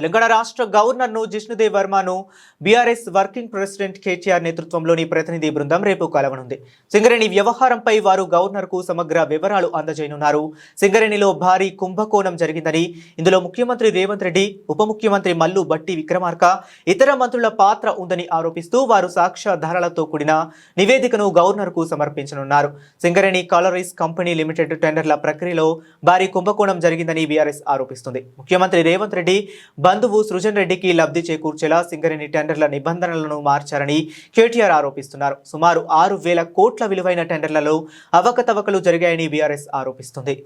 తెలంగాణ రాష్ట్ర గవర్నర్ను జిష్ణుదేవ్ వర్మను బీఆర్ఎస్ వర్కింగ్ ప్రెసిడెంట్ కేటీఆర్ నేతృత్వంలోని ప్రతినిధి బృందం రేపు కలవనుంది. సింగరేణి వ్యవహారంపై వారు గవర్నర్కు సమగ్ర వివరాలు అందజేయనున్నారు. సింగరేణిలో భారీ కుంభకోణం జరిగిందని ఇందులో ముఖ్యమంత్రి రేవంత్ రెడ్డి ఉప ముఖ్యమంత్రి మల్లు బట్టి విక్రమార్క ఇతర మంత్రుల పాత్ర ఉందని ఆరోపిస్తూ వారు సాక్ష్యాధారాలతో కూడిన నివేదికను గవర్నర్కు సమర్పించనున్నారు. సింగరేణి కాలరీస్ కంపెనీ లిమిటెడ్ టెండర్ల ప్రక్రియలో భారీ కుంభకోణం జరిగిందని బీఆర్ఎస్ ఆరోపిస్తుంది. ముఖ్యమంత్రి రేవంత్ రెడ్డి బంధువు సృజన్ రెడ్డికి లబ్ధి చేకూర్చేలా సింగరేణి టెండర్ల నిబంధనలను మార్చారని కేటీఆర్ ఆరోపిస్తున్నారు. సుమారు ఆరు వేల కోట్ల విలువైన టెండర్లలో అవకతవకలు జరిగాయని బీఆర్ఎస్ ఆరోపిస్తుంది.